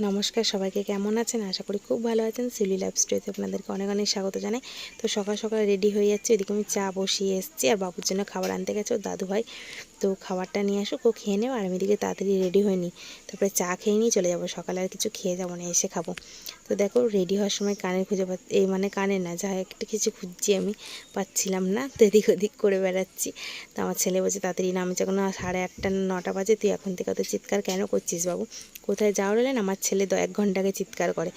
নমস্কার সবাইকে, কেমন আছেন? আশা করি খুব ভালো আছেন। সিলি লাইফ স্টোরিতে আপনাদেরকে অনেক অনেক স্বাগত জানাই। তো সকাল সকাল রেডি হয়ে যাচ্ছে। এদিকে আমি চা বসিয়ে এসেছি আর বাবুর জন্য খাবার আনতে গেছে ওর দাদু ভাই তো খাবারটা নিয়ে আসুক, ও খেয়ে নেও আর আমি এদিকে তাড়াতাড়ি রেডি হয়ে নিই। তারপরে চা খেয়ে নিয়ে চলে যাব, সকালে আর কিছু খেয়ে যাব না, এসে খাব। তো দেখো রেডি হওয়ার সময় কানের খুঁজে পা এই মানে কানের না যা একটা কিছু খুঁজছি আমি, পাচ্ছিলাম না। তো এদিক ওদিক করে বেড়াচ্ছি। তো আমার ছেলে বলছে, তাড়াতাড়ি না আমি যখন সাড়ে আটটা, নটা বাজে, তুই এখন থেকে অত চিৎকার কেন করছিস বাবু? কোথায় যাওয়ার হলে না আমার ছেলে এক ঘণ্টা আগে চিৎকার করে।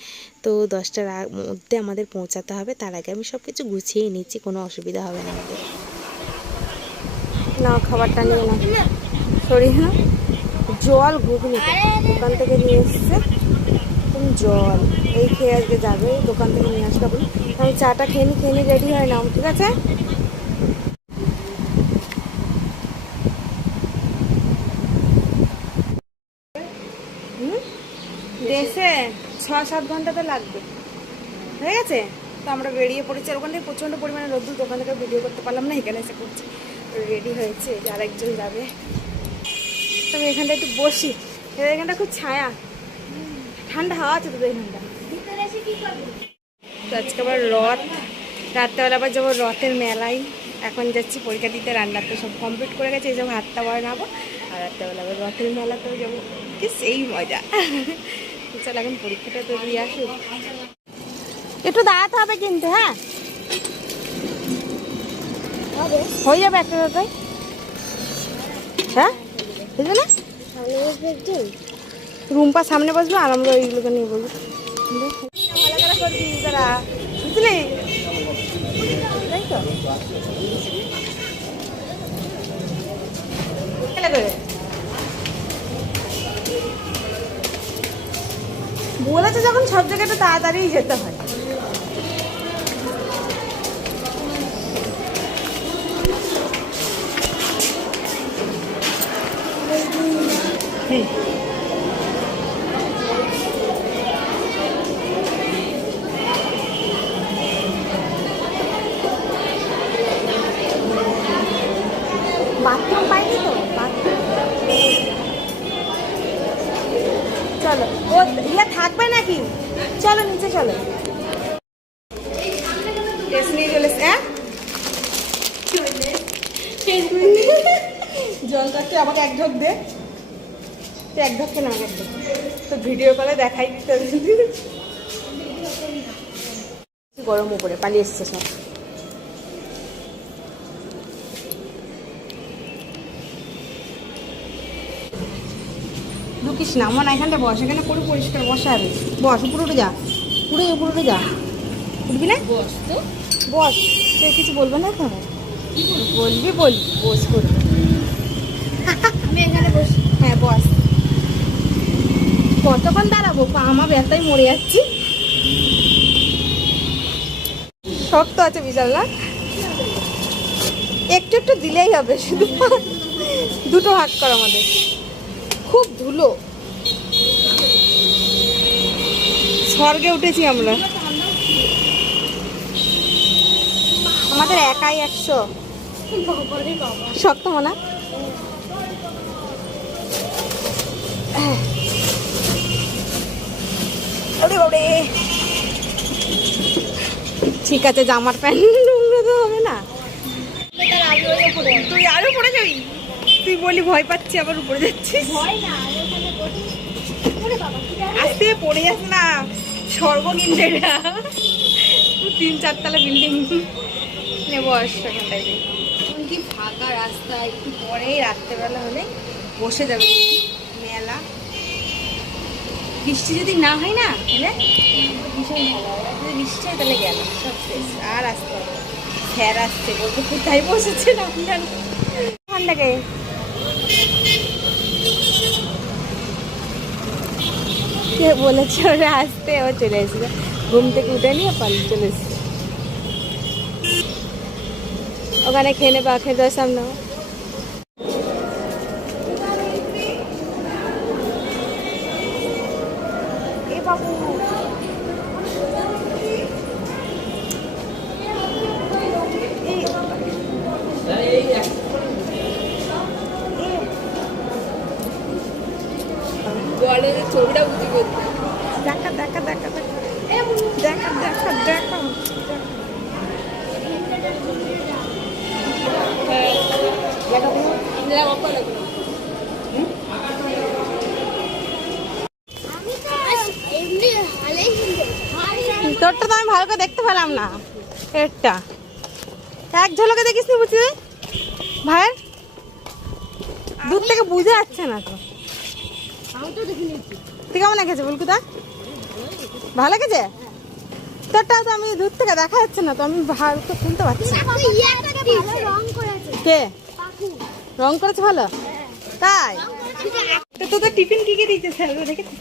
তো দশটার মধ্যে আমাদের পৌঁছাতে হবে, তার আগে আমি সব কিছু গুছিয়ে নিচ্ছি, কোনো অসুবিধা হবে না আমাদের। না, খাবারটা নিয়ে না। সরি হ্যাঁ? জল ঘুগনি দোকান থেকে নিয়ে এসছে। জল। এই খেয়ে আজকে যাবে, দোকান থেকে নিয়ে আসতে বলি আমি চাটা খেয়ে নি খেয়ে নি রেডি হয় না ঠিক আছে? দেশে ছ সাত ঘণ্টা তো লাগবে। হয়ে গেছে? তো আমরা বেরিয়ে পড়েছি। আর ওখান থেকে প্রচণ্ড পরিমাণে রোদ্দুর দোকান থেকে ভিডিও করতে পারলাম না, এখানে এসে করছি রেডি হয়েছে যে আরেকজন যাবে। তবে এখানটা একটু বসি। এখানটা খুব ছায়া। ঠান্ডা হাওয়া আছে তোদের এখানটা। তো আজকে আবার রথ। রাত্রেবেলা আবার যাব রথের মেলায়। এখন যাচ্ছি পরীক্ষা দিতে রান্না তো সব কমপ্লিট করে গেছে এই যে ভাতটা বানাবো আর রাত্রেবেলা আবার রথের মেলাতেও যাব। কি সেই মজা। চল এখন পরীক্ষাটা তো দিয়ে আসুক একটু দাঁড়াতে হবে কিন্তু হ্যাঁ? হয়ে যাবে একটা দাদাই হ্যাঁ? বুঝবে না? রুম্পা সামনে বসবে আর আমরা ওইগুলোকে নিয়ে বলব বুঝলি? তাই বলেছে যখন সব জায়গায় একটু তাড়াতাড়ি যেতে হয়। বাথরুম পাইনি তো? বাথরুম। চলো ও ইয়ে থাকবে নাকি? চলো নিচে চলো। নিয়ে চলে হ্যাঁ জল কাটছে আমাকে এক ঢোক দে। তুই এক কেন আমাকে এক তো ভিডিও কলে দেখাই গরম উপরে পালিয়ে এসছে সব। ঢুকিস না আমার এখানটা বস এখানে পুরো পরিষ্কার বসা হবে। বস উপরে উঠে যা। পুরো উপরে উঠে যা। উঠবি না? বস তো। বস সে কিছু বলব না এখন? বলবি বলবি। বস করবি আমি এখানে বসি হ্যাঁ বস কতক্ষণ দাঁড়াবো? পা আমার ব্যথায় মরে যাচ্ছি। শক্ত আছে বিশাল, না? একটু একটু দিলেই হবে, শুধু দুটো হাত কর আমাদের। খুব ধুলো। স্বর্গে উঠেছি আমরা। আমাদের একাই একশো। শক্ত মনা। ওরে বাবারে। ঠিক আছে, জামার প্যান্ট নোংরা তো হবে না। তুই আরও পড়ে যাবি? তুই বলি ভয় পাচ্ছি, আবার উপরে যাচ্ছিস। ওরে? আস্তে, পড়ে যাস না। সর্বনিম্ন এটা তিন চারতলা বিল্ডিং নেব আস সেখানটায় যাই। এখন কি ফাঁকা রাস্তা? একটু পরেই রাত্রেবেলা হলে বসে যাবে। মেলা। বৃষ্টি যদি না হয় না তাহলে ভীষণ ভালো যদি বৃষ্টি হয় তাহলে গেল সব শেষ। আর আসতে হবে স্যার আসছে বলব কোথায় বসেছে না ঠান্ডাকে কে বলেছে ওরা আসতে? ও চলে এসেছে। ঘুম থেকে উঠে নিয়ে পালিয়ে চলে এসেছে। ওখানে খেয়ে নেবে খেয়ে দেওয়ার সামনে এ বাবু বলে যে ছবিটা বুঝি করতে আমি তো এমনি হালেই কিনতে তোরটা তো আমি ভালো পেলাম না। এরটা এক ঝলকে দেখিস নি বুঝলি ভাইয়ের? দূর থেকে বুঝে যাচ্ছে না তো। আমি তো দেখে নিচ্ছি তুই কেমন লেগেছে বুলকুদা ভালো লেগেছে তোরটা তো আমি দূর থেকে দেখা যাচ্ছে না তো আমি ভালো শুনতে পাচ্ছি না। দেখো ইয়ে একটা ভালো রং করেছে। কে? রং করেছে ভালো? তাই? তো তোদের টিফিন কি কি দিয়েছে স্যার? দেখেছিস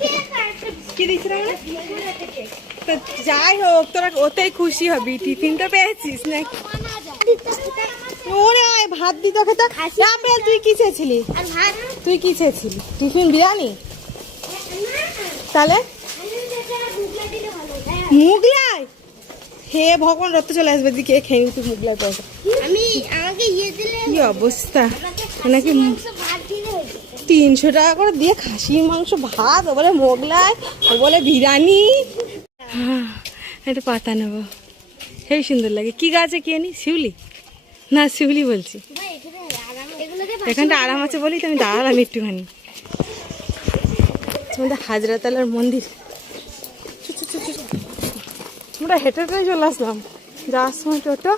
কি আমরা তো যাই হোক তোরা ওতেই খুশি হবি। টিফিন তো পেয়েছিস নাকি? ওরে আয় ভাত দিতে খেতে আপেল তুই কি চেয়েছিলি? তুই কি চেয়েছিলি? টিফিন বিরিয়ানি? তাহলে? মুগলাই? হে ভগবান রক্ত চলে আসবে দিকে খেয়ে নি তুই মুগলাই পয়সা। আমি আমাকে ইয়ে দিলে কি অবস্থা? নাকি তিনশো টাকা করে দিয়ে খাসির মাংস ভাত ও বলে মোগলাই ও বলে বিরিয়ানি। হ্যাঁ পাতা নেব। হেবি সুন্দর লাগে। কি গাছে কি আনি? শিউলি? না, শিউলি বলছি। এখানটা আরাম আছে বলেই তো আমি দাঁড়ালাম একটুখানি। তোমাদের হাজরাতালার মন্দির। আমরা হেঁটে হেঁটে চলে আসলাম। যাওয়ার সময় টোটো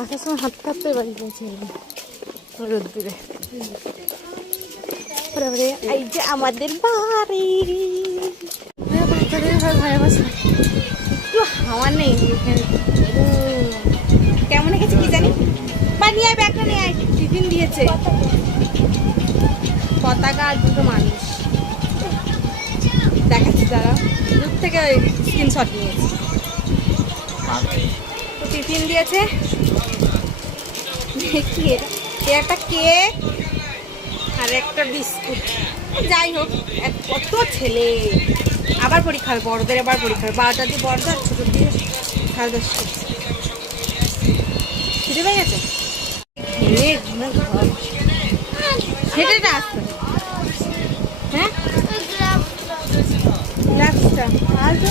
আসার সময় হাঁটতে হাঁটতে বাড়ি পৌঁছে গেলাম। রোদ্দুরে। আমাদের বাড়ি। হ্যাঁ, বাচ্চাদের ঘর বসে। একটু হাওয়া নেই এখানে। কেমন গেছে কি জানি? বা নিয়ে আয় ব্যাগটা নিয়ে আয়। টিফিন দিয়েছে। পতাকা আর দুটো মানুষ। দেখাচ্ছি তারা দূর থেকে স্ক্রিনশট নিয়েছি। তো টিফিন দিয়েছে। কি? একটা কেক আর একটা বিস্কুট। যাই হোক এক- কত ছেলে। আবার পরীক্ষা হবে বড়দের আবার পরীক্ষা হবে। বারোটা দিয়ে বড়দের আর ছোটোর দিয়ে সাড়ে দশটা। খিদে পেয়ে গেছে? হেঁটে হেঁটে আসতে হ্যাঁ? গ্লাভসটা আর তো?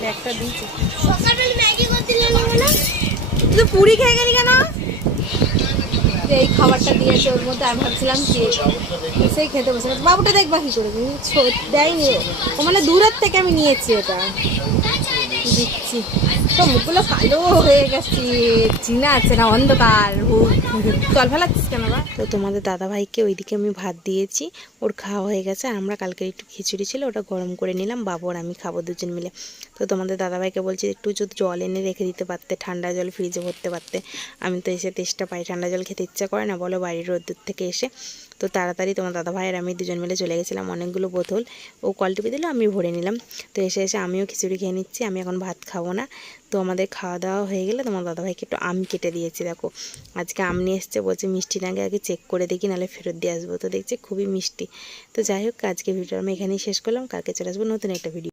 ব্যাগটা দিয়েছে। সকালবেলা ম্যাগি করছিল না তুই তো পুরি খেয়ে গেলি কেন? যে এই খাবারটা দিয়েছে, ওর মধ্যে আমি ভাবছিলাম কি সেই খেতে বসে বাবুটা দেখবা কি করে? দেয়নি। ও মানে দূরের থেকে আমি নিয়েছি এটা। দিচ্ছি তো মুখগুলো কালো হয়ে গেছে। চিনা আছে না, অন্ধকার। জল ফেলাচ্ছিস কেন তো তোমাদের দাদা ভাইকে ওইদিকে আমি ভাত দিয়েছি। ওর খাওয়া হয়ে গেছে। আর আমরা কালকে একটু খিচুড়ি ছিল, ওটা গরম করে নিলাম। বাবু আমি খাব দুজন মিলে। তো তোমাদের দাদা ভাইকে বলছি, একটু যদি জল এনে রেখে দিতে পারতে, ঠান্ডা জল ফ্রিজে ভরতে পারতে। আমি তো এসে তেষ্টা পাই। ঠান্ডা জল খেতে ইচ্ছা করে না। বলো বাড়ির রোদ্দুর থেকে এসে। তো তাড়াতাড়ি তোমার দাদা ভাই আর আমি দুজন মিলে চলে গেছিলাম অনেকগুলো বোতল। ও কল টিপে দিল আমি ভরে নিলাম। তো এসে এসে আমিও খিচুড়ি খেয়ে নিচ্ছি, আমি এখন ভাত খাব না। তো আমাদের খাওয়া দাওয়া হয়ে গেলে তোমার দাদা ভাইকে একটু আম কেটে দিয়েছি, দেখো। আজকে আম নিয়ে এসছে, বলছে মিষ্টি নাকি আগে চেক করে দেখি, নাহলে ফেরত দিয়ে আসব। তো দেখছি খুবই মিষ্টি। তো যাই হোক, আজকে ভিডিও আমি এখানেই শেষ করলাম, কালকে চলে আসব নতুন একটা ভিডিও